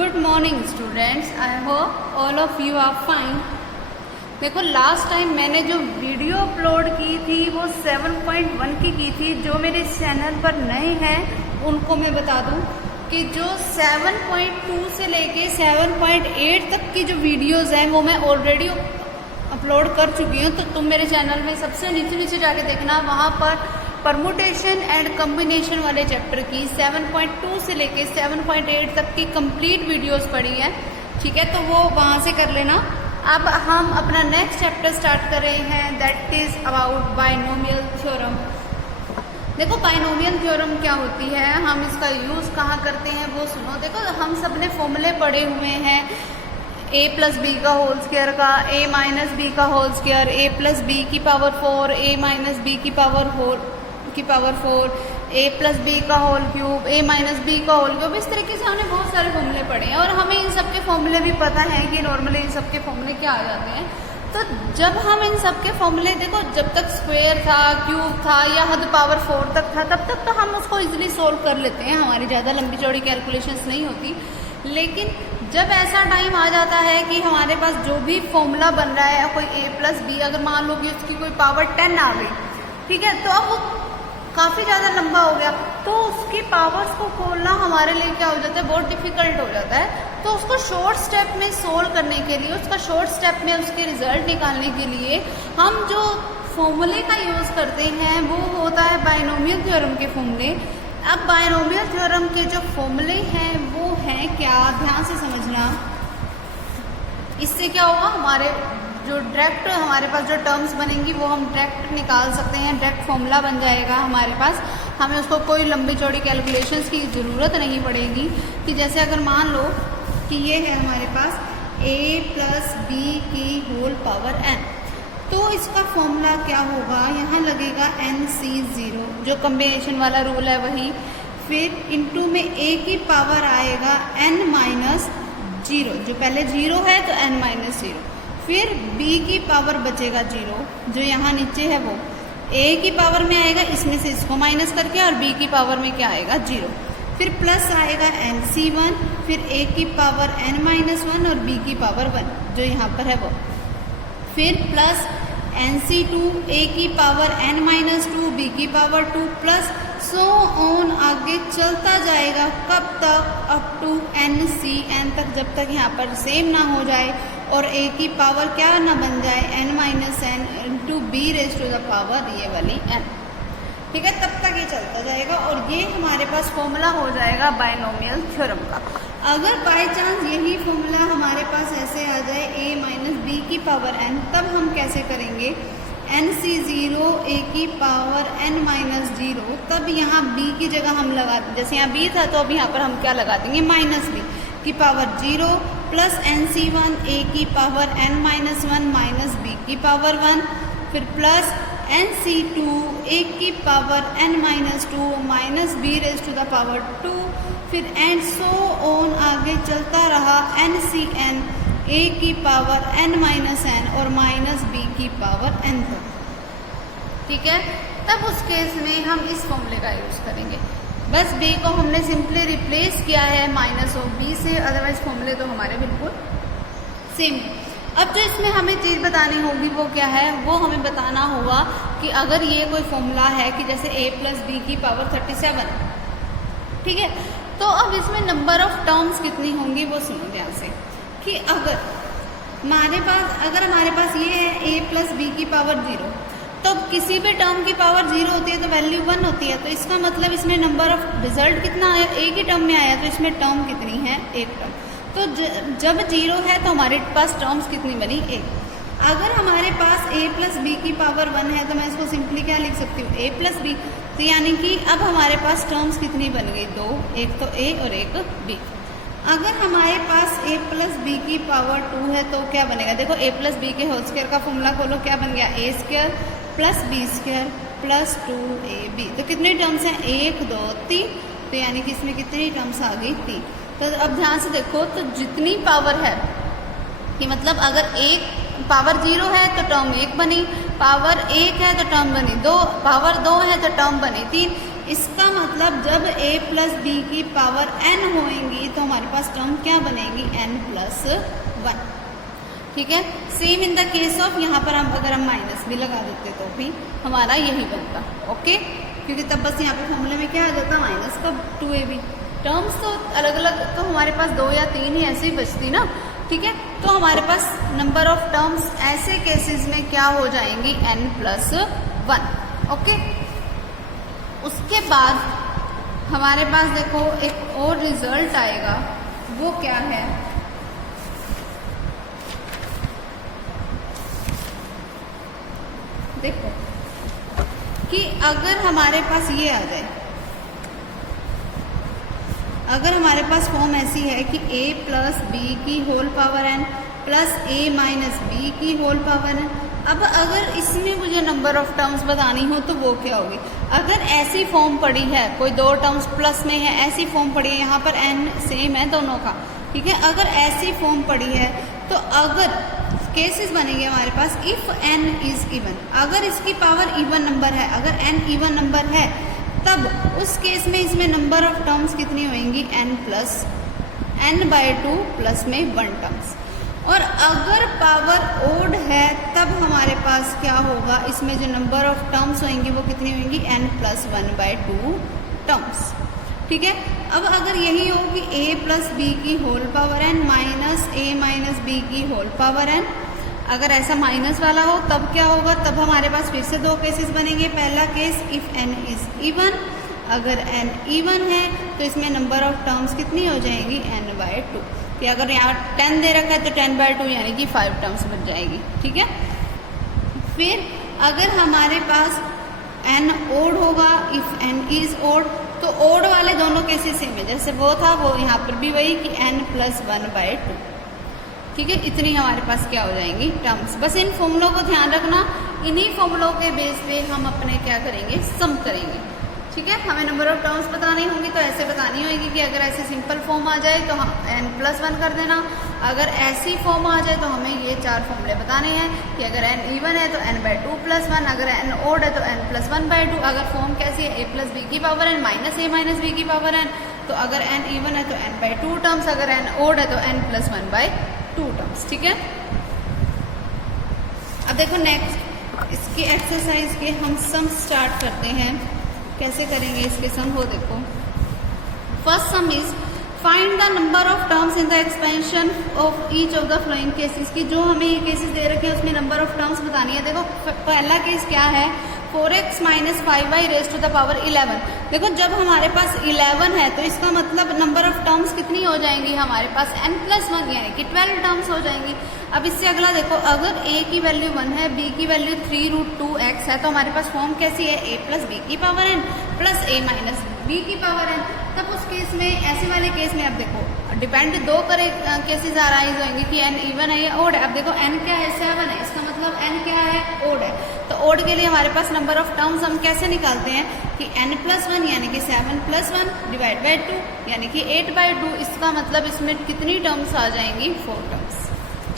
Good morning students, I hope all of you are fine. देखो last time मैंने जो video upload की थी वो 7.1 की थी। जो मेरे चैनल पर नए हैं उनको मैं बता दूं कि जो 7.2 से लेके 7.8 तक की जो वीडियोस हैं वो मैं ऑलरेडी अपलोड कर चुकी हूँ। तो तुम मेरे चैनल में सबसे नीचे जाके देखना, वहाँ पर परमुटेशन एंड कम्बिनेशन वाले चैप्टर की 7.2 से लेके 7.8 तक की कंप्लीट वीडियोस पड़ी है। ठीक है, तो वो वहाँ से कर लेना। अब हम अपना नेक्स्ट चैप्टर स्टार्ट कर रहे हैं, that is about binomial theorem. देखो बाइनोमियल थ्योरम क्या होती है, हम इसका यूज़ कहाँ करते हैं वो सुनो। देखो हम सब ने फॉर्मूले पढ़े हुए हैं, a प्लस बी का होल स्क्वायर का, a माइनस बी का whole square, a plus B की पावर 4, a माइनस बी की पावर 4, a प्लस बी का whole cube, a minus B का होल क्यूब। इस तरीके से हमने बहुत सारे फॉर्मूले पढ़े हैं और हमें इन सब के फॉर्मूले भी पता है कि नॉर्मली इन सब के फॉर्मूले क्या आ जाते हैं। तो जब हम इन सब के फॉर्मूले, देखो जब तक स्क्वायर था, क्यूब था या हद पावर 4 तक था, तब तक तो हम उसको इजीली सोल्व कर लेते हैं, हमारी ज़्यादा लंबी चौड़ी कैलकुलेशंस नहीं होती। लेकिन जब ऐसा टाइम आ जाता है कि हमारे पास जो भी फॉर्मूला बन रहा है, कोई a प्लस बी, अगर मान लो कि उसकी कोई पावर 10 आ गई, ठीक है, तो अब वो काफ़ी ज़्यादा लंबा हो गया, तो उसकी पावर्स को खोलना हमारे लिए क्या हो जाता है, बहुत डिफिकल्ट हो जाता है। तो उसको शॉर्ट स्टेप में सोल्व करने के लिए, उसका शॉर्ट स्टेप में उसके रिजल्ट निकालने के लिए हम जो फॉर्मूले का यूज़ करते हैं वो होता है बाइनोमियल थ्योरम के फॉर्मूले। अब बाइनोमियल थ्योरम के जो फॉर्मूले हैं वो हैं क्या, ध्यान से समझना। इससे क्या होगा, हमारे जो डायरेक्ट हमारे पास जो टर्म्स बनेंगी वो हम डायरेक्ट निकाल सकते हैं, डायरेक्ट फॉर्मूला बन जाएगा हमारे पास। हमें उसको कोई लंबी चौड़ी कैलकुलेशंस की ज़रूरत नहीं पड़ेगी। कि जैसे अगर मान लो कि ये है हमारे पास a प्लस बी की होल पावर n, तो इसका फॉर्मूला क्या होगा, यहाँ लगेगा NC0, जो कम्बिनेशन वाला रूल है वही। फिर इनटू में a की पावर आएगा n माइनस 0, जो पहले 0 है तो n माइनस 0। फिर b की पावर बचेगा 0, जो यहाँ नीचे है वो a की पावर में आएगा, इसमें से इसको माइनस करके, और b की पावर में क्या आएगा 0। फिर प्लस आएगा NC1, फिर a की पावर n माइनस 1 और b की पावर 1, जो यहाँ पर है वो। फिर प्लस NC2, a की पावर n माइनस 2, b की पावर 2, प्लस सो ऑन आगे चलता जाएगा, कब तक, अप टू NCn तक, जब तक यहाँ पर सेम ना हो जाए और a की पावर क्या ना बन जाए, n minus n into B raise to the power ये वाली n। ठीक है, तब तक ये चलता जाएगा और ये हमारे पास फॉर्मूला हो जाएगा बाइनोमियल थ्योरम का। अगर बाय चांस यही फॉर्मूला हमारे पास ऐसे आ जाए a माइनस बी की पावर n, तब हम कैसे करेंगे, NC0 a की पावर n माइनस 0, तब यहाँ b की जगह हम लगा, जैसे यहाँ b था तो अब यहाँ पर हम क्या लगा देंगे, माइनस b की पावर 0, प्लस NC1 a की power n minus 1 minus b की पावर 1, फिर प्लस NC2 a की power n minus 2 minus b raise to the power 2, फिर एंड सो ऑन आगे चलता रहा NCn a की पावर n माइनस n और माइनस b की पावर n तक। ठीक है, तब उस केस में हम इस फॉर्मूले का यूज़ करेंगे। बस b को हमने सिंपली रिप्लेस किया है माइनस ऑफ b से, अदरवाइज फॉर्मूले तो हमारे बिल्कुल सेम है। अब जो इसमें हमें चीज़ बतानी होगी वो क्या है, वो हमें बताना होगा कि अगर ये कोई फॉर्मूला है कि जैसे a प्लस बी की पावर 37, ठीक है, तो अब इसमें नंबर ऑफ टर्म्स कितनी होंगी वो सुनो ध्यान से। कि अगर हमारे पास ये है a प्लस बी की पावर 0, तो किसी भी टर्म की पावर 0 होती है तो वैल्यू 1 होती है। तो इसका मतलब इसमें नंबर ऑफ रिजल्ट कितना आया, a की टर्म में आया, तो इसमें टर्म कितनी है, एक टर्म। तो जब 0 है तो हमारे पास टर्म्स कितनी बनी, 1। अगर हमारे पास a प्लस बी की पावर 1 है तो मैं इसको सिंपली क्या लिख सकती हूँ, a प्लस बी। तो यानी कि अब हमारे पास टर्म्स कितनी बन गई, 2, एक तो a और एक b। अगर हमारे पास a प्लस बी की पावर 2 है तो क्या बनेगा, देखो a प्लस बी के होल स्क्वायर का फॉर्मूला खोलो, क्या बन गया, a square plus B square plus 2ab। तो कितने टर्म्स हैं, 1 2 3, तो यानी कि इसमें कितनी टर्म्स आ गई, 3। तो अब ध्यान से देखो, तो जितनी पावर है कि मतलब अगर एक पावर 0 है तो टर्म 1 बनी, पावर 1 है तो टर्म बनी 2, पावर 2 है तो टर्म बनी 3, इसका मतलब जब a प्लस बी की पावर n होएंगी तो हमारे पास टर्म क्या बनेगी, n प्लस 1। ठीक है, same in the case of, यहाँ पर हम अगर हम माइनस भी लगा देते तो भी हमारा यही बनता। ओके, क्योंकि तब बस यहाँ पे फॉर्मूले में क्या आ जाता, माइनस का 2ab। टर्म्स तो अलग अलग तो हमारे पास 2 या 3 ही ऐसे ही बचती ना। ठीक है, तो हमारे पास नंबर ऑफ टर्म्स ऐसे केसेस में क्या हो जाएंगी, n प्लस 1। ओके, उसके बाद हमारे पास देखो एक और रिजल्ट आएगा, वो क्या है, देखो कि अगर हमारे पास ये आ जाए, अगर हमारे पास फॉर्म ऐसी है कि a प्लस बी की whole power n plus a minus B की होल पावर n। अब अगर इसमें मुझे नंबर ऑफ टर्म्स बतानी हो तो वो क्या होगी, अगर ऐसी फॉर्म पड़ी है, कोई 2 टर्म्स प्लस में है, ऐसी फॉर्म पड़ी है, यहाँ पर n सेम है दोनों का। ठीक है, अगर ऐसी फॉर्म पड़ी है तो अगर केसेस बनेंगे हमारे पास, इफ n इज इवन, अगर इसकी पावर इवन नंबर है, अगर n इवन नंबर है, तब उस केस में इसमें नंबर ऑफ टर्म्स कितनी होंगी, n प्लस n/2 प्लस में 1 टर्म्स। और अगर पावर ओड है तब हमारे पास क्या होगा, इसमें जो नंबर ऑफ टर्म्स होंगी वो कितनी होंगी, n प्लस 1/2 टर्म्स। ठीक है, अब अगर यही हो कि a प्लस बी की whole power n minus a minus B की होल पावर n, अगर ऐसा माइनस वाला हो तब क्या होगा, तब हमारे पास फिर से 2 केसेस बनेंगे। पहला case if n is even, अगर n इवन है तो इसमें नंबर ऑफ टर्म्स कितनी हो जाएंगी, n/2। कि अगर यहाँ 10 दे रखा है तो 10/2 यानी कि 5 टर्म्स बच जाएगी। ठीक है, फिर अगर हमारे पास n ओड होगा, इफ n इज ओड, तो ओड वाले दोनों केसेस सेम है, जैसे वो था वो यहाँ पर भी वही कि n प्लस 1/2। ठीक है, इतनी हमारे पास क्या हो जाएंगी टर्म्स। बस इन फॉर्मूलों को ध्यान रखना, इन्हीं फॉर्मूलों के बेस पे हम अपने क्या करेंगे, सम करेंगे। ठीक है, हमें नंबर ऑफ टर्म्स बतानी होंगी तो ऐसे बतानी होगी कि अगर ऐसे सिंपल फॉर्म आ जाए तो हम n प्लस 1 कर देना, अगर ऐसी फॉर्म आ जाए तो हमें ये 4 फॉर्मूले बताने हैं कि अगर n इवन है तो n/2 प्लस 1, अगर n ओड है तो n प्लस 1/2, अगर फॉर्म कैसी है, a प्लस बी की power n minus a minus B की पावर n, तो अगर n इवन है तो n/2 टर्म्स, अगर n ओड है तो n प्लस 1/2 टर्म्स। ठीक है, अब देखो नेक्स्ट इसकी एक्सरसाइज के हम सम स्टार्ट करते हैं। कैसे करेंगे इसके सम, हो देखो। First some is find the number of terms in the expansion of each of the flowing cases, की जो हमें ये केसेस दे रखे हैं उसमें नंबर ऑफ टर्म्स बतानी है। देखो पहला केस क्या है, 4x minus 5y raise to the power 11। देखो जब हमारे पास 11 है तो इसका मतलब नंबर ऑफ टर्म्स कितनी हो जाएंगी हमारे पास, n प्लस 1 यानी कि 12 टर्म्स हो जाएंगी। अब इससे अगला देखो, अगर a की वैल्यू 1 है, b की वैल्यू 3√2x है, तो हमारे पास फॉर्म कैसी है, a प्लस बी की power n plus a minus B की पावर n। तब उस केस में, ऐसे वाले केस में अब देखो डिपेंड 2 केसेस अराइज होंगे कि n इवन है या ओड है। अब देखो n क्या है, 7 है, इसका मतलब n क्या है, ओड है। तो ओड के लिए हमारे पास नंबर ऑफ टर्म्स हम कैसे निकालते हैं कि n प्लस 1 यानी कि 7 प्लस 1 डिवाइड बाई 2 यानी कि 8/2। इसका मतलब इसमें कितनी टर्म्स आ जाएंगी, 4 टर्म्स।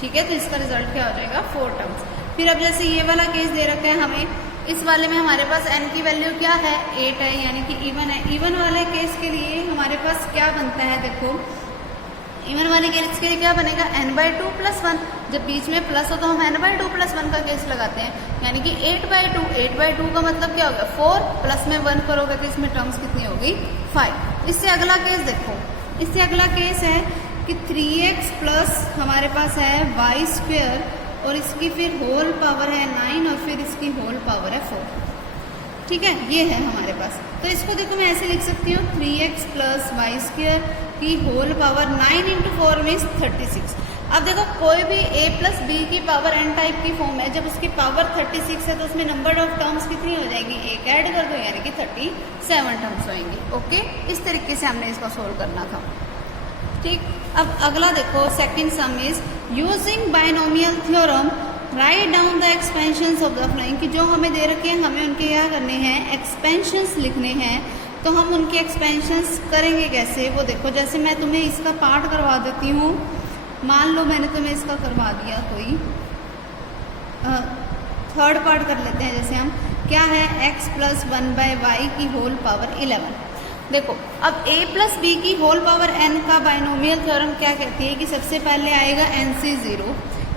ठीक है, तो इसका रिजल्ट क्या हो जाएगा, 4 टर्म्स। फिर अब जैसे ये वाला केस दे रखा है हमें, इस वाले में हमारे पास n की वैल्यू क्या है, 8 है, यानी कि इवन है। इवन वाले केस के लिए हमारे पास क्या बनता है, देखो इवन वाले केस के लिए क्या बनेगा, n/2 प्लस 1। जब बीच में प्लस हो तो हम n/2 प्लस 1 का केस लगाते हैं, यानी कि 8/2। 8/2 का मतलब क्या होगा, 4 प्लस में 1 करोगे तो इसमें टर्म्स कितनी होगी, 5। इससे अगला केस देखो, इससे अगला केस है कि 3x प्लस हमारे पास है y स्क्वेयर और इसकी फिर होल पावर है 9 और फिर इसकी होल पावर है 4। ठीक है, ये है हमारे पास। तो इसको देखो मैं ऐसे लिख सकती हूँ, 3x प्लस वाई स्क्वेयर की होल पावर 9 इंटू 4 मीन्स 36। अब देखो कोई भी a प्लस बी की पावर n टाइप की फॉर्म है, जब उसकी पावर 36 है तो उसमें नंबर ऑफ टर्म्स कितनी हो जाएगी, एक ऐड कर दो यानी कि 37 टर्म्स होंगी। ओके, इस तरीके से हमने इसको सोल्व करना था। ठीक, अब अगला देखो, second some is using binomial theorem write down the expansions of the flowing, कि जो हमें दे रखे हैं हमें उनके क्या करने हैं, एक्सपेंशंस लिखने हैं। तो हम उनके एक्सपेंशंस करेंगे कैसे, वो देखो। जैसे मैं तुम्हें इसका पार्ट करवा देती हूँ, मान लो मैंने तुम्हें इसका करवा दिया, कोई थर्ड पार्ट कर लेते हैं। जैसे हम क्या है x प्लस 1/y की होल पावर 11। देखो अब a प्लस बी की होल पावर n का बाइनोमियल थ्योरम क्या कहती है कि सबसे पहले आएगा nc 0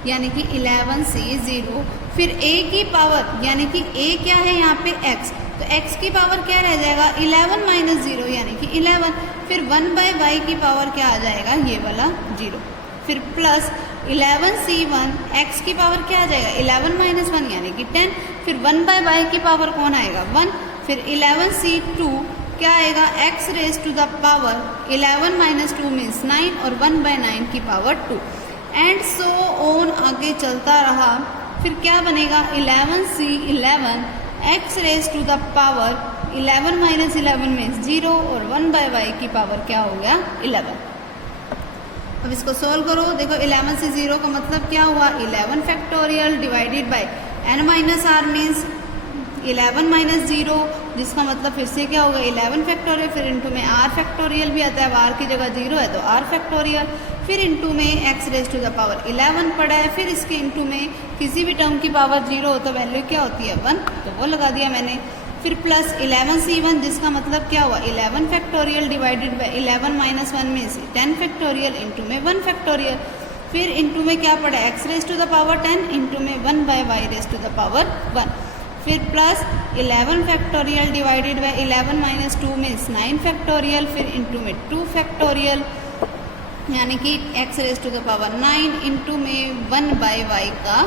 यानी कि 11c 0, फिर a की पावर यानी कि a क्या है यहाँ पे x, तो x की पावर क्या रह जाएगा 11 माइनस 0 यानी कि 11, फिर 1/y की पावर क्या आ जाएगा ये वाला 0, फिर प्लस 11c1 x की पावर क्या आ जाएगा 11 माइनस 1 यानी कि 10, फिर 1/y की पावर कौन आएगा 1, फिर 11c2 क्या आएगा x raise to the power 11 minus 2 means 9 और 1/9 की पावर 2 एंड सो ऑन आगे चलता रहा। फिर क्या बनेगा 11c11 x raise to the power 11 minus 11 means 0 और 1/y की पावर क्या हो गया 11। अब इसको सोल्व करो, देखो 11 से 0 का मतलब क्या हुआ 11 factorial divided bye n minus r means 11 minus 0, जिसका मतलब फिर से क्या होगा 11 फैक्टोरियल, फिर इंटू में r फैक्टोरियल भी आता है, अब r की जगह 0 है तो r फैक्टोरियल, फिर इंटू में x raise to the power 11 पड़ा है, फिर इसके इंटू में किसी भी टर्म की पावर 0 हो तो वैल्यू क्या होती है 1, तो वो लगा दिया मैंने, फिर प्लस 11c1 जिसका मतलब क्या हुआ 11 factorial divided by 11 minus 1 means 10 factorial into में 1 फैक्टोरियल, फिर इंटू में क्या पड़ा x raise to the power 10 into में 1/y raise to the power 1, फिर plus 11 factorial divided by 11 minus 2 means 9 factorial, फिर इंटू में 2 फैक्टोरियल यानी कि x raise to the power 9 into में 1/y का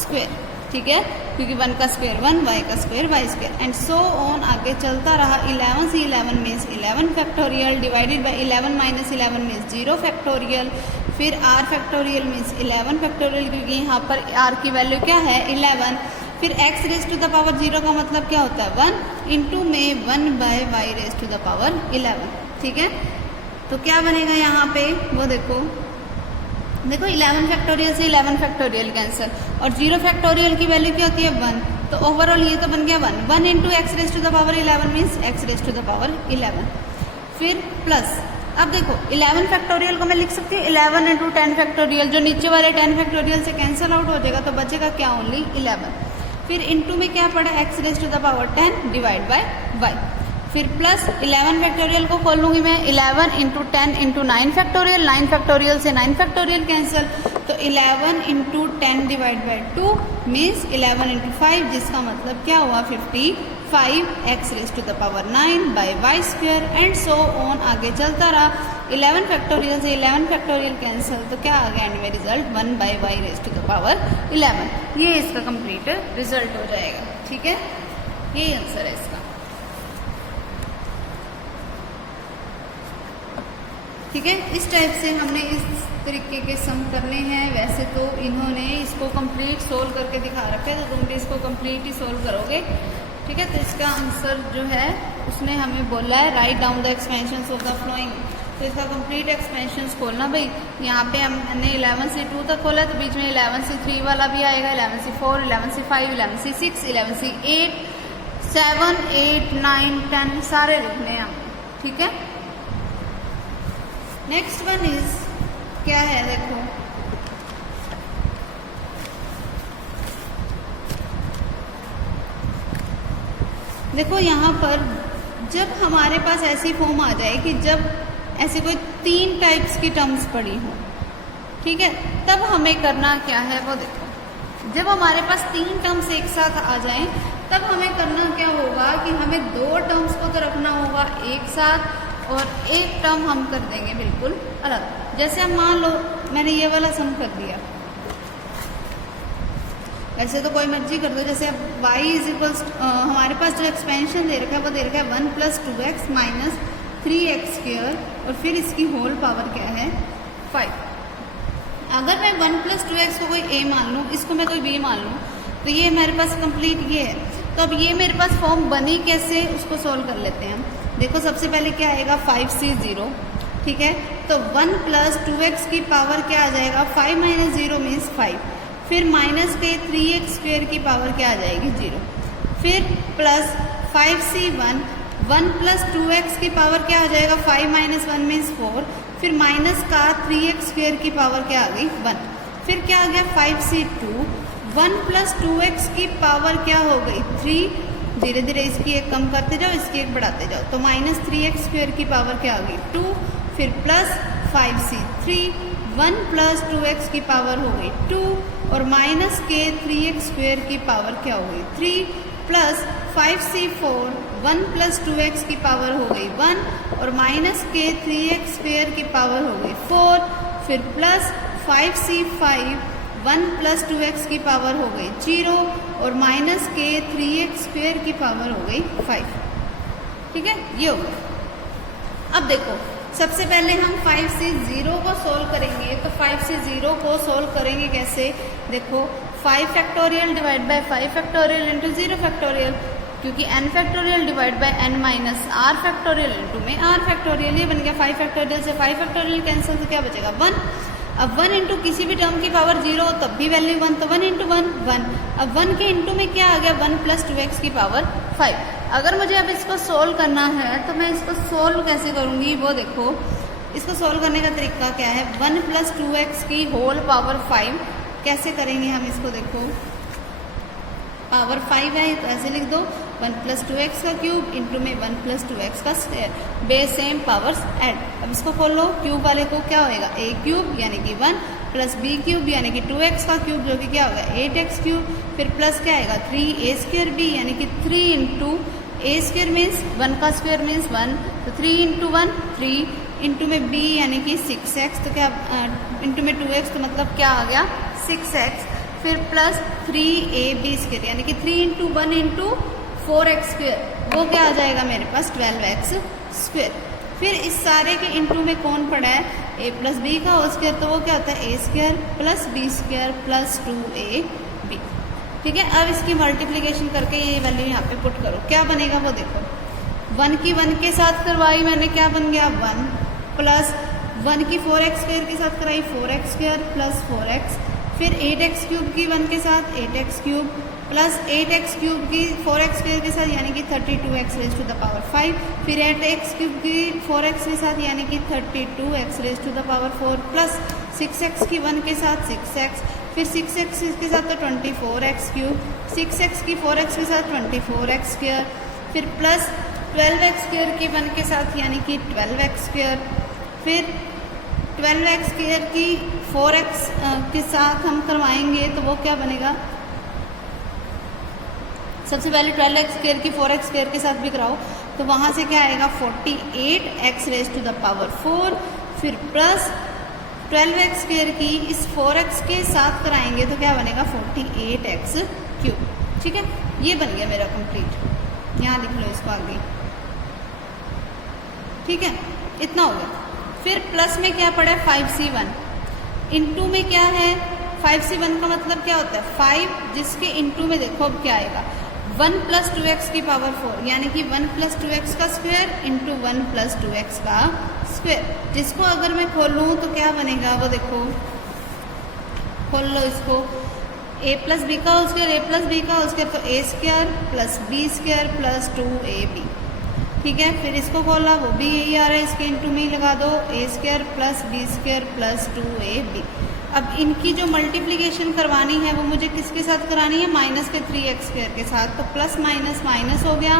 स्क्वायर, ठीक है, क्योंकि 1 का स्क्वायर 1, y का square y square and so on आगे चलता रहा। 11 से 11 means 11 factorial divided by 11 minus 11 means 0 factorial, फिर r फैक्टोरियल मीन्स 11 फैक्टोरियल क्योंकि यहाँ पर r की वैल्यू क्या है 11, फिर x raise to the power 0 का मतलब क्या होता है 1 इंटू में 1/y raise to the power 11, ठीक है। तो क्या बनेगा यहाँ पे वो देखो 11 फैक्टोरियल से 11 फैक्टोरियल कैंसिल और 0 फैक्टोरियल की वैल्यू क्या होती है 1, तो ओवरऑल ये तो बन गया 1 into X raise to the power 11 means x raise to the power 11, फिर प्लस अब देखो 11 फैक्टोरियल को मैं लिख सकती हूँ 11 इंटू 10 फैक्टोरियल, जो नीचे वाले 10 फैक्टोरियल से कैंसिल आउट हो जाएगा तो बचेगा क्या ओनली 11, फिर इंटू में क्या पड़ा x raise to the power 10 divide by y, फिर प्लस 11 फैक्टोरियल को खोल लूँगी मैं 11 इंटू 10 इंटू 9 फैक्टोरियल, 9 फैक्टोरियल से 9 फैक्टोरियल कैंसिल, तो 11 into 10 divide by 2 means 11 into 5 जिसका मतलब क्या हुआ 55 x raise to the power 9 by Y square and so on आगे चलता रहा। 11 फैक्टोरियल से 11 फैक्टोरियल कैंसिल तो क्या आ गया एंड में result 1/y raise to the power 11, ये इसका कंप्लीट रिजल्ट हो जाएगा, ठीक है, यही आंसर है इसका, ठीक है। इस टाइप से हमने इस तरीके के सम करने हैं। वैसे तो इन्होंने इसको कंप्लीट सोल्व करके दिखा रखा है तो तुम भी इसको कंप्लीट ही सोल्व करोगे, ठीक है। तो इसका आंसर जो है उसने हमें बोला है write down the expansions of the flowing, तो इसका कंप्लीट एक्सपेंशंस खोलना भाई। यहाँ पे हमने 11 से 2 तक खोला तो बीच में 11 से 3 वाला भी आएगा, 11 से 4, 11 से 5, 11 से 6, 11 से 8, 7, 8, 9, 10 सारे लिखने हैं हम, ठीक है। नेक्स्ट वन इज क्या है देखो, देखो यहाँ पर जब हमारे पास ऐसी फॉर्म आ जाए कि जब ऐसे कोई 3 टाइप्स की टर्म्स पड़ी हो, ठीक है, तब हमें करना क्या है वो देखो। जब हमारे पास 3 टर्म्स एक साथ आ जाएं तब हमें करना क्या होगा कि हमें 2 टर्म्स को तो रखना होगा एक साथ और एक टर्म हम कर देंगे बिल्कुल अलग। जैसे हम मान लो मैंने ये वाला सम कर दिया, वैसे तो कोई मर्जी कर दो, जैसे अब y इज इक्वल्स हमारे पास जो एक्सपेंशन दे रखा है वो दे रखा है 1 + 2x माइनस 3x² और फिर इसकी होल पावर क्या है 5। अगर मैं 1 + 2x को कोई a मान लूँ, इसको मैं कोई b मान लूँ, तो ये मेरे पास कंप्लीट ये है। तो अब ये मेरे पास फॉर्म बनी कैसे उसको सोल्व कर लेते हैं हम। देखो सबसे पहले क्या आएगा 5c0, ठीक है, तो 1 + 2x की पावर क्या आ जाएगा 5 - 0 मीन्स 5, फिर माइनस के 3x² की पावर क्या आ जाएगी 0, फिर प्लस 5c1 1 + 2x की पावर क्या हो जाएगा 5 - 1 मीन्स 4, फिर माइनस का 3x² की पावर क्या आ गई 1, फिर क्या आ गया 5c2 1 + 2x की पावर क्या हो गई 3 धीरे धीरे इसकी एक कम करते जाओ, इसकी एक बढ़ाते जाओ। तो माइनस 3x स्क्वायर की पावर क्या आ गई 2, फिर प्लस 5c 3, 1 प्लस 2x की पावर हो गई 2 और माइनस के 3x स्क्वायर की पावर क्या हो गई 3 प्लस 5c 4, 1 प्लस 2x की पावर हो गई 1 और माइनस के 3x स्क्वायर की पावर हो गई 4, फिर प्लस 5c 5, 1 प्लस 2x की पावर हो गई 0 और माइनस के 3x स्क्वायर की पावर हो गई 5। ठीक है, ये हो गया। अब देखो सबसे पहले हम 5 से 0 को सोल्व करेंगे। तो 5 से 0 को सोल्व करेंगे कैसे, देखो 5 factorial divide by 5 factorial into 0 factorial, क्योंकि n factorial divide by n minus r factorial into में r फैक्टोरियल, ये बन गया 5 फैक्टोरियल से 5 फैक्टोरियल कैंसिल, तो क्या बचेगा 1। अब 1 इंटू किसी भी टर्म की पावर 0 तब भी वैल्यू 1, तो 1 इंटू 1 1। अब 1 के इंटू में क्या आ गया 1 प्लस 2x की पावर 5। अगर मुझे अब इसको सोल्व करना है तो मैं इसको सोल्व कैसे करूँगी, वो देखो इसको सोल्व करने का तरीका क्या है, 1 प्लस 2x की होल पावर 5 कैसे करेंगे हम इसको, देखो पावर 5 है तो ऐसे लिख दो 1 प्लस 2x का क्यूब इंटू में 1 प्लस 2x का square, base same powers add. अब इसको खोल लो, क्यूब वाले को क्या होएगा a क्यूब यानी कि 1 प्लस b क्यूब यानी कि 2x का क्यूब जो कि क्या होगा 8x क्यूब, फिर प्लस क्या आएगा 3a स्क्वायर b यानी कि 3 इंटू a स्क्वायर मीन्स 1 का स्क्वायर मीन्स 1, तो 3 इंटू 1 3 इंटू में b यानी कि 6x, तो क्या इंटू में 2x तो मतलब क्या आ गया 6x, फिर प्लस 3ab स्क्वायर यानी कि 3 इंटू 1 इंटू 4x स्क्वायर, वो क्या आ जाएगा मेरे पास 12x स्क्वायर। फिर इस सारे के इंटू में कौन पड़ा है a प्लस b का होल स्क्वायर, तो वो क्या होता है a square plus b square plus 2ab। ठीक है, अब इसकी मल्टीप्लिकेशन करके ये वैल्यू यहाँ पे पुट करो, क्या बनेगा वो देखो, 1 की 1 के साथ करवाई मैंने, क्या बन गया 1 प्लस 1 की 4x स्क्वायर के साथ कराई 4x स्क्वायर प्लस 4x, फिर 8x क्यूब की 1 के साथ 8x cube plus 8x cube की 4x स्क्वायर के साथ यानी कि 32x raise to the power 5, फिर 8x क्यूब की 4x के साथ यानी कि 32x raise to the power 4 plus 6x की 1 के साथ 6x, फिर 6x के साथ तो 24x क्यूब, 6x की 4x के साथ 24x स्क्वायर, फिर प्लस 12x स्क्वायर की 1 के साथ यानी कि 12x स्क्वायर, फिर 12x स्क्वायर की 4x के साथ हम करवाएंगे तो वो क्या बनेगा, सबसे पहले 12x स्क्वायर की 4x स्क्वायर के साथ भी कराओ तो वहाँ से क्या आएगा 48x raise to the power 4, फिर प्लस 12x स्क्वायर की इस 4x के साथ कराएंगे तो क्या बनेगा 48x क्यूब। ठीक है, ये बन गया मेरा कंप्लीट, यहाँ लिख लो इसको आगे। ठीक है, इतना हो गया। फिर प्लस में क्या पड़ा है 5c1, इंटू में क्या है 5c1 का मतलब क्या होता है 5, जिसके इंटू में देखो अब क्या आएगा 1 प्लस 2x की पावर 4 यानी कि 1 प्लस 2x का स्क्वायर इंटू 1 प्लस 2x का स्क्वायर, जिसको अगर मैं खोलूँ तो क्या बनेगा वो देखो, खोल लो इसको, a प्लस बी का whole square, a plus B का होल स्क्वायर तो a square plus b square plus 2ab। ठीक है, फिर इसको खोला वो भी यही आ रहा है, इसके इंटू में ही लगा दो a square plus b square plus 2ab। अब इनकी जो मल्टीप्लिकेशन करवानी है वो मुझे किसके साथ करानी है माइनस के 3x स्क्वायर के साथ, तो प्लस माइनस माइनस हो गया।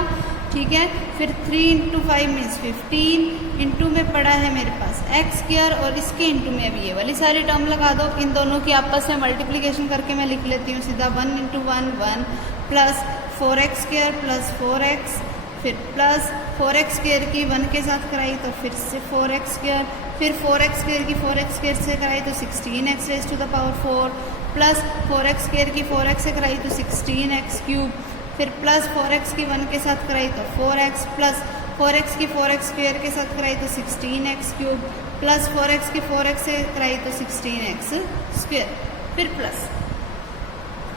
ठीक है, फिर 3 इंटू 5 मीन्स 15, इंटू में पड़ा है मेरे पास x स्क्वायर और इसके इंटू में अब ये वाली सारी टर्म लगा दो, इन दोनों की आपस में मल्टीप्लिकेशन करके मैं लिख लेती हूँ सीधा 1 into 1 1 plus 4x square plus 4x, फिर प्लस 4x स्क्वायर की 1 के साथ कराई तो फिर से 4x स्क्वायर, फिर 4x स्क्वायर की 4x स्क्वायर से कराई तो 16x raise to the power 4 plus 4x square की 4x से कराई तो 16x क्यूब, फिर प्लस 4x की 1 के साथ कराई तो 4x प्लस 4x की 4x स्क्वायर के साथ कराई तो 16x क्यूब प्लस 4x की 4x से कराई तो 16x स्क्वायर, फिर प्लस।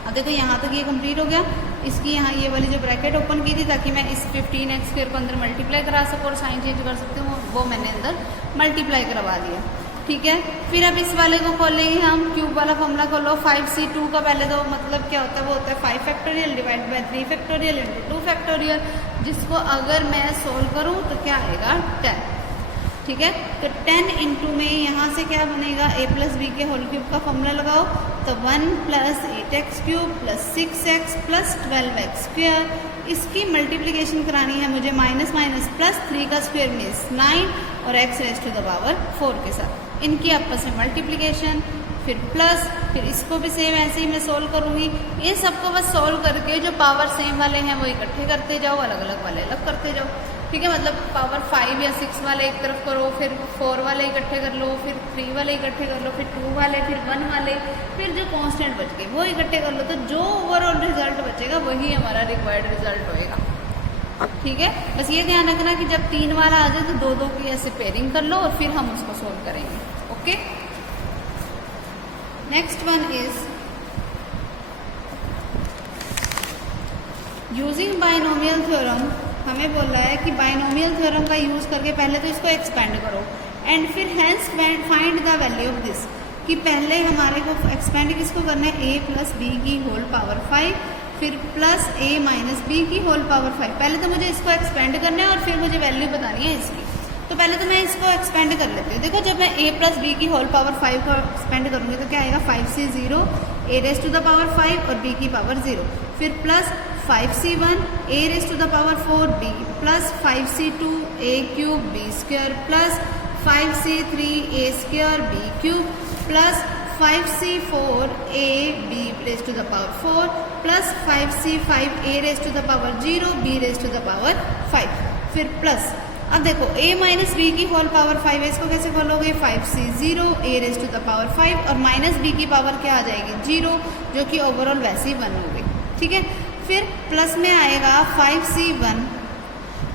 अब देखो यहाँ तक ये कंप्लीट हो गया। इसकी यहाँ ये वाली जो ब्रैकेट ओपन की थी ताकि मैं इस 15x स्क्वायर को अंदर मल्टीप्लाई करा सकूँ और साइन चेंज कर सकती हूँ, वो मैंने अंदर मल्टीप्लाई करवा दिया। ठीक है, फिर अब इस वाले को खोलेंगे हम, क्यूब वाला फॉर्मूला खोलो 5c2 का पहले तो मतलब क्या होता है, वो होता है 5 factorial divide by 3 factorial into 2 factorial, जिसको अगर मैं सोल्व करूँ तो क्या आएगा 10। ठीक है। तो 10 इंटू में यहाँ से क्या बनेगा, a प्लस बी के होल क्यूब का फॉर्मूला लगाओ, तो 1 plus 8x cube plus 6x plus 12x square. इसकी मल्टीप्लिकेशन करानी है मुझे माइनस माइनस प्लस 3 का स्क्वेयर मीन्स 9 और x raise to the power 4 के साथ इनकी आपस में मल्टीप्लिकेशन, फिर प्लस, फिर इसको भी सेम ऐसे ही मैं सोल्व करूँगी। ये सबको बस सोल्व करके जो पावर सेम वाले हैं वो इकट्ठे करते जाओ, अलग अलग वाले अलग करते जाओ, ठीक है। मतलब पावर 5 या 6 वाले एक तरफ करो, फिर 4 वाले इकट्ठे कर लो, फिर 3 वाले इकट्ठे कर लो, फिर 2 वाले, फिर 1 वाले, फिर जो कांस्टेंट बच गए वो इकट्ठे कर लो। तो जो ओवरऑल रिजल्ट बचेगा वही हमारा रिक्वायर्ड रिजल्ट होएगा, ठीक है। बस ये ध्यान रखना कि जब 3 वाला आ जाए तो 2-2 की ऐसे पेयरिंग कर लो और फिर हम उसको सोल्व करेंगे, okay. Next one is using binomial theorem. हमें बोल रहा है कि बाइनोमियल थ्योरम का यूज़ करके पहले तो इसको एक्सपेंड करो एंड फिर hence find the value of this, कि पहले हमारे को एक्सपेंड किसको करना है, a प्लस बी की होल पावर 5 फिर प्लस a माइनस बी की होल पावर 5। पहले तो मुझे इसको एक्सपेंड करना है और फिर मुझे वैल्यू बतानी है इसकी। तो पहले तो मैं इसको एक्सपेंड कर लेती हूँ। देखो जब मैं a प्लस बी की होल पावर 5 को एक्सपेंड करूँगी तो क्या आएगा, 5c 0 a raise to the power 5 और b की पावर 0, फिर plus 5c1 a raise to the power 4 b plus 5c2 a cube b square plus 5c3 a square b cube plus 5c4 a b raise to the power 4 plus 5c5 a raise to the power 0 b raise to the power 5, फिर plus. अब देखो a minus B की whole power 5 है, इसको कैसे खोलोगे, 5c 0 a raise to the power 5 और minus B की पावर क्या आ जाएगी 0, जो कि ओवरऑल वैसे ही 1 हो गई, ठीक है। फिर प्लस में आएगा 5c1,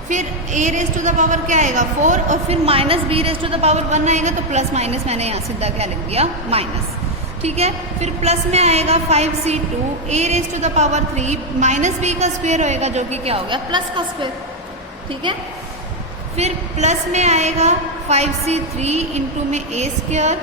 फिर a raise to the power क्या आएगा 4 और फिर minus b raise to the power 1 आएगा, तो प्लस माइनस मैंने यहाँ सीधा क्या लिख दिया माइनस, ठीक है। फिर प्लस में आएगा 5c2 a raise to the power 3 minus b का स्क्वायर होएगा जो कि क्या हो गया प्लस का स्क्वायर, ठीक है। फिर प्लस में आएगा 5c3 इंटू में a स्क्वायर,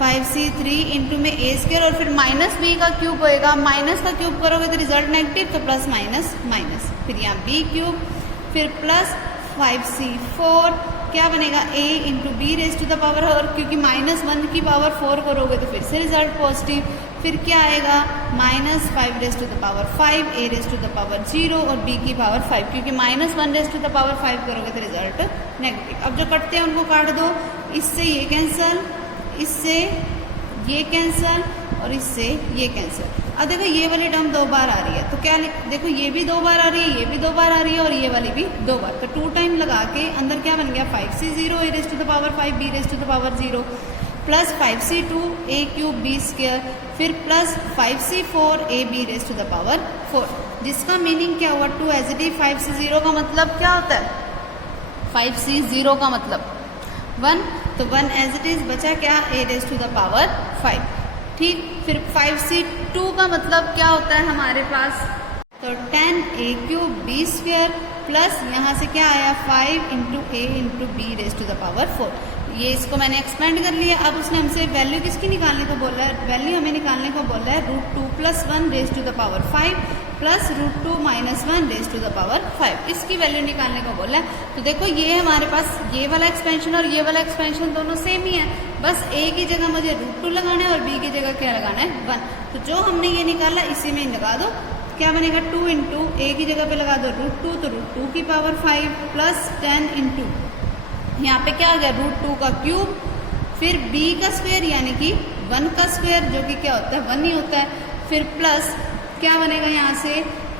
5c3 इंटू में a स्क्वायर और फिर माइनस b का क्यूब होएगा, माइनस का क्यूब करोगे तो रिजल्ट नेगेटिव, तो प्लस माइनस माइनस, फिर यहाँ b क्यूब, फिर प्लस 5c4 क्या बनेगा a into b raise to the power, और क्योंकि माइनस 1 की पावर 4 करोगे तो फिर से रिजल्ट पॉजिटिव, फिर क्या आएगा minus 5 raise to the power 5 a raise to the power 0 और b की पावर 5, क्योंकि minus 1 raise to the power 5 करोगे तो रिजल्ट नेगेटिव। अब जो कटते हैं उनको काट दो, इससे ये कैंसिल, इससे ये कैंसिल और इससे ये कैंसिल। अब देखो ये वाली टर्म 2 बार आ रही है, तो क्या देखो ये भी 2 बार आ रही है, ये भी 2 बार आ रही है और ये वाली भी 2 बार, तो 2 टाइम लगा के अंदर क्या बन गया 5c 0 a raise to the power 5 b raise to the power 0 plus 5c2 a cube b square, फिर plus 5c4 a b raise to the power 4, जिसका मीनिंग क्या हुआ 2 एज इट इज। 5c0 का मतलब क्या होता है, 5c0 का मतलब 1, तो 1 एज इट इज बचा क्या a raise to the power 5, ठीक। फिर 5c2 का मतलब क्या होता है हमारे पास, तो 10 a cube b square plus यहाँ से क्या आया 5 into a into b raise to the power 4। ये इसको मैंने एक्सपेंड कर लिया। अब उसने हमसे वैल्यू किसकी निकालने को बोला है, वैल्यू हमें निकालने को बोला है √2 plus 1 raise to the power 5 plus √2 minus 1 raise to the power 5, इसकी वैल्यू निकालने को बोला है। तो देखो ये हमारे पास ये वाला एक्सपेंशन और ये वाला एक्सपेंशन दोनों सेम ही है, बस a की जगह मुझे √2 लगाना है और b की जगह क्या लगाना है 1। तो जो हमने ये निकाला इसी में लगा दो, क्या बनेगा 2 इंटू a की जगह पे लगा दो √2, तो √2 की पावर 5 प्लस 10 इंटू यहाँ पे क्या आ गया √2 का क्यूब, फिर b का स्क्वायर यानी कि 1 का स्क्वायर जो कि क्या होता है 1 ही होता है, फिर प्लस क्या बनेगा यहाँ से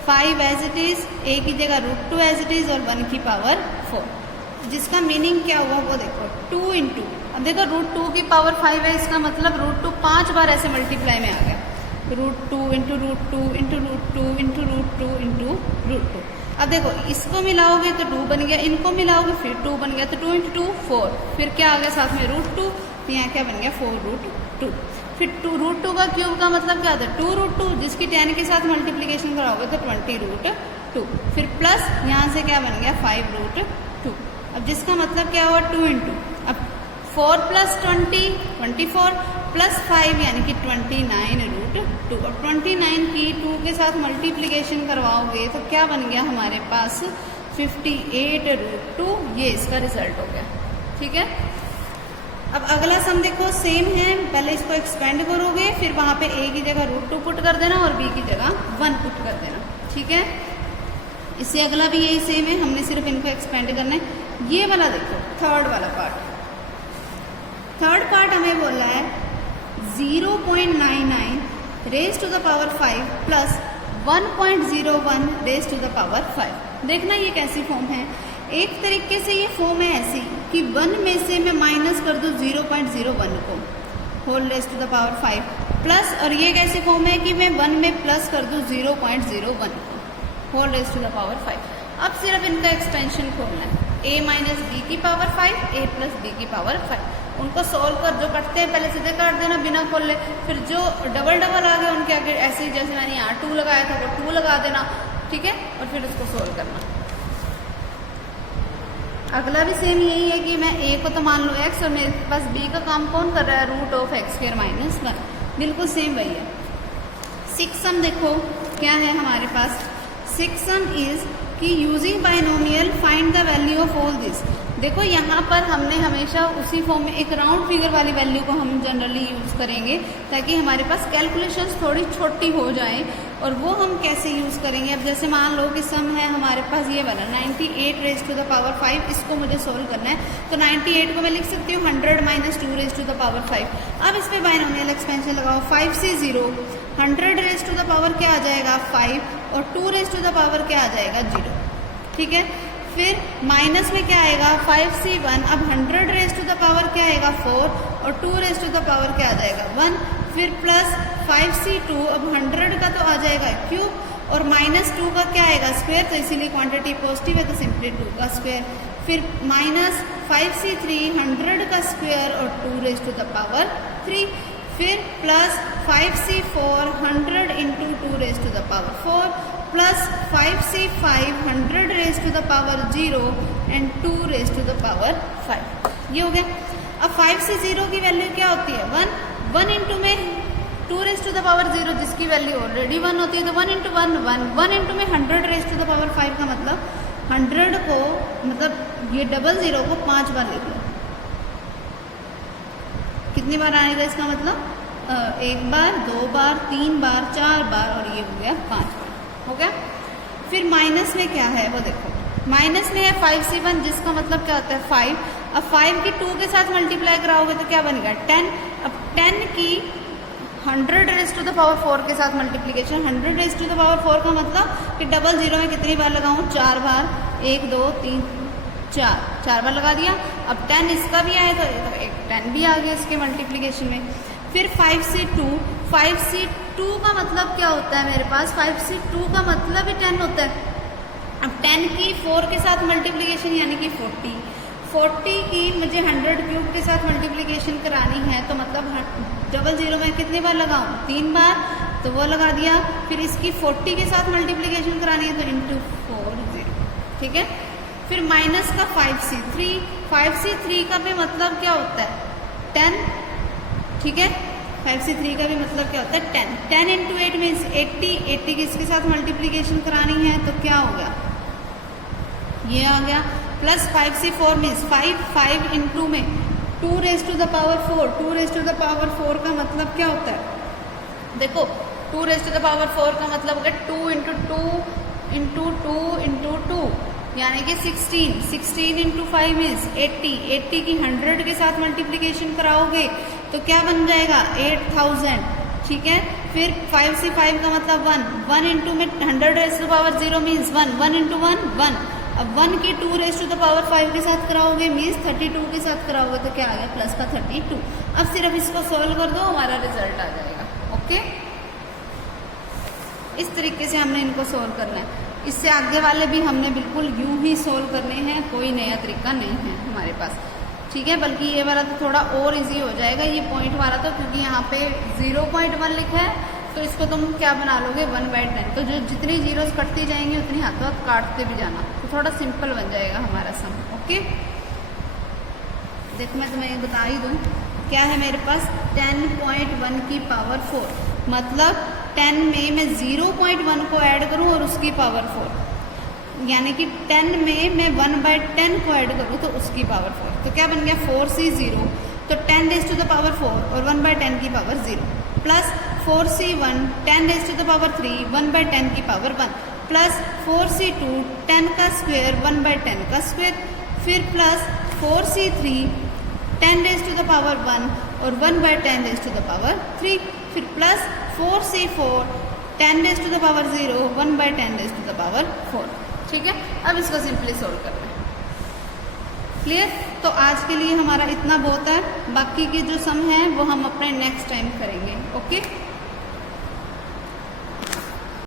5 एज इट इज, a की जगह √2 एज इट इज और 1 की पावर 4, जिसका मीनिंग क्या हुआ वो देखो 2 इंटू, अब देखो √2 की पावर 5 है, इसका मतलब √2 5 बार ऐसे मल्टीप्लाई में आ गया, √2 इंटू √2 इंटू √2 इंटू √2 इंटू √2। अब देखो इसको मिलाओगे तो 2 बन गया, इनको मिलाओगे फिर 2 बन गया, तो 2 इंटू 2 4, फिर क्या आ गया साथ में √2, तो यहाँ क्या बन गया 4√2, फिर √2 का क्यूब का मतलब क्या होता है 2√2, जिसकी 10 के साथ मल्टीप्लिकेशन कराओगे तो 20√2, फिर प्लस यहाँ से क्या बन गया 5√2। अब जिसका मतलब क्या हुआ 2 इंटू, अब 4 प्लस 20 24 प्लस 5 यानी कि 29√2। अब 29 की 2 के साथ मल्टीप्लिकेशन करवाओगे तो क्या बन गया हमारे पास 58√2, ये इसका रिजल्ट हो गया। ठीक है। अब अगला सम देखो सेम है, पहले इसको एक्सपेंड करोगे, फिर वहाँ पे a की जगह √2 पुट कर देना और b की जगह 1 पुट कर देना, ठीक है। इससे अगला भी यही सेम है, हमने सिर्फ इनको एक्सपेंड करना है। ये वाला देखो थर्ड वाला पार्ट, थर्ड पार्ट हमें बोला है 0.99 raise to the power 5 plus 1.01 raise to the power 5। देखना ये कैसी फॉर्म है। एक तरीके से ये फॉर्म है ऐसी कि 1 में से मैं माइनस कर दूँ 0.01 को whole raise to the power 5 plus, और ये कैसी फॉर्म है कि मैं 1 में प्लस कर दूँ 0.01 को whole raise to the power 5। अब सिर्फ इनका एक्सटेंशन खोलना है, a माइनस बी की पावर 5 a प्लस बी की पावर 5। उनको सॉल्व कर, जो कटते हैं पहले सीधे काट देना बिना खोले, फिर जो डबल डबल आ गए उनके आगे ऐसे ही जैसे मैंने यहाँ 2 लगाया था वो 2 लगा देना, ठीक है, और फिर उसको सोल्व करना। अगला भी सेम यही है कि मैं a को तो मान लो x और मेरे पास b का काम कौन कर रहा है, √(x²-1) बिल्कुल सेम वही है। सिक्स सम देखो क्या है हमारे पास, सिक्स सम इज कि using binomial find the value of all this. देखो यहाँ पर हमने हमेशा उसी फॉर्म में एक राउंड फिगर वाली वैल्यू को हम जनरली यूज़ करेंगे ताकि हमारे पास कैलकुलेशंस थोड़ी छोटी हो जाए। और वो हम कैसे यूज़ करेंगे, अब जैसे मान लो कि सम है हमारे पास ये वाला 98 रेज टू द पावर 5, इसको मुझे सोल्व करना है, तो 98 को मैं लिख सकती हूँ 100 minus 2 raise to the power 5। अब इस पर बाइनोमियल एक्सपेंशन लगाओ, 5 से 0, 100 रेज टू द पावर क्या आ जाएगा 5 और 2 रेज टू द पावर क्या आ जाएगा 0, ठीक है। फिर माइनस में क्या आएगा 5 से 1, अब 100 रेज टू द पावर क्या आएगा 4 और 2 रेज टू द पावर क्या आ जाएगा 1, फिर प्लस 5 से 2, अब 100 का तो आ जाएगा क्यूब और माइनस 2 का क्या आएगा स्क्वायर, तो इसीलिए क्वांटिटी पॉजिटिव है तो सिंपली 2 का स्क्वायर, फिर माइनस 5 से 3, 100 का स्क्वायर और 2 रेज टू द पावर 3, फिर प्लस 5 से 4, 100 into 2 raise to the power 4, plus 5 से 5, 100 raise to the power 0 and 2 raise to the power 5। ये हो गया। अब 5 से 0 की वैल्यू क्या होती है 1, 1 इंटू में 2 रेज टू द पावर 0 जिसकी वैल्यू ऑलरेडी 1 होती है, तो 1 इंटू 1 1, 1 इंटू में 100 रेज टू द पावर 5 का मतलब 100 को मतलब ये डबल 0 को 5 बार लिख लो। कितनी बार आएगा इसका मतलब 1 बार, 2 बार, 3 बार, 4 बार और ये हो गया 5 बार, हो गया। फिर माइनस में क्या है वो देखो, माइनस में है 5 से 1 जिसका मतलब क्या होता है 5। अब 5 की 2 के साथ मल्टीप्लाई कराओगे तो क्या बनेगा 10। अब 10 की 100 रेज टू द पावर 4 के साथ multiplication, 100 raise to the power 4 का मतलब कि डबल 0 में कितनी बार लगाऊं 4 बार, 1 2 3 4 बार लगा दिया। अब 10 इसका भी आया तो एक 10 भी आ गया इसके मल्टीप्लीकेशन में। फिर 5 से 2, 5 से 2 का मतलब क्या होता है मेरे पास 5 से 2 का मतलब ही 10 होता है। अब 10 की 4 के साथ मल्टीप्लिकेशन यानी कि 40 की मुझे 100 क्यूब के साथ मल्टीप्लिकेशन करानी है तो मतलब डबल 0 में कितनी बार लगाऊं 3 बार, तो वो लगा दिया। फिर इसकी 40 के साथ मल्टीप्लिकेशन करानी है तो इंटू 4 0, ठीक है। फिर माइनस का 5 से 3, 5 से 3 का भी मतलब क्या होता है 10, ठीक है। 5 से 3 का भी मतलब क्या होता है 10, 10 इंटू 8 मीन्स 80, 80 की इसके साथ मल्टीप्लिकेशन करानी है तो क्या हो गया ये आ गया। प्लस 5 से 4 मीन्स 5, 5 इंटू में 2 raise to the power 4, 2 raise to the power 4 का मतलब क्या होता है देखो 2 रेज टू द पावर 4 का मतलब होगा 2 इंटू 2 इंटू 2 इंटू 2 यानी कि 16, 16 इंटू 5 मीन्स 80, 80 की 100 के साथ मल्टीप्लिकेशन कराओगे तो क्या बन जाएगा 8000, ठीक है। फिर 5 से 5 का मतलब 1, 1 इंटू में 100 raise to the power 0 means 1, 1 into 1 1। अब 1 की 2 रेज टू द पावर 5 के साथ कराओगे मीन्स 32 के साथ कराओगे तो क्या आ गया प्लस का 32। अब सिर्फ इसको सोल्व कर दो हमारा रिजल्ट आ जाएगा, ओके। इस तरीके से हमने इनको सोल्व करना है। इससे आगे वाले भी हमने बिल्कुल यूं ही सोल्व करने हैं, कोई नया तरीका नहीं है हमारे पास, ठीक है। बल्कि ये वाला तो थोड़ा और इजी हो जाएगा ये पॉइंट वाला तो, क्योंकि यहाँ पे 0.1 लिखा है तो इसको तुम क्या बना लोगे 1/10, तो जो जितनी जीरोस कटती जाएंगी उतनी हाथों हाथ काटते भी जाना, तो थोड़ा सिंपल बन जाएगा हमारा सम, ओके। देखो मैं तुम्हें बता ही दूँ क्या है मेरे पास 10.1 की पावर 4, मतलब 10 में मैं 0.1 को ऐड करूं और उसकी पावर 4, यानी कि 10 में मैं 1/10 को ऐड करूं तो उसकी पावर 4। तो क्या बन गया 4c 0, तो 10 रेज टू द पावर 4 और 1 बाय 10 की power 0, plus 4c1 10 raise to the power 3 1 by 10 की पावर 1, प्लस 4c2 10 का स्क्वायर 1 बाय 10 का स्क्वायर, फिर plus 4c3 10 raise to the power 1 और 1 by 10 raise to the power 3, फिर plus 4c4 10 raise to the power 0 1 by 10 raise to the power 4। ठीक है, अब इसको सिंपली सोल्व करना है। क्लियर? तो आज के लिए हमारा इतना बहुत है, बाकी के जो सम है वो हम अपने नेक्स्ट टाइम करेंगे। ओके।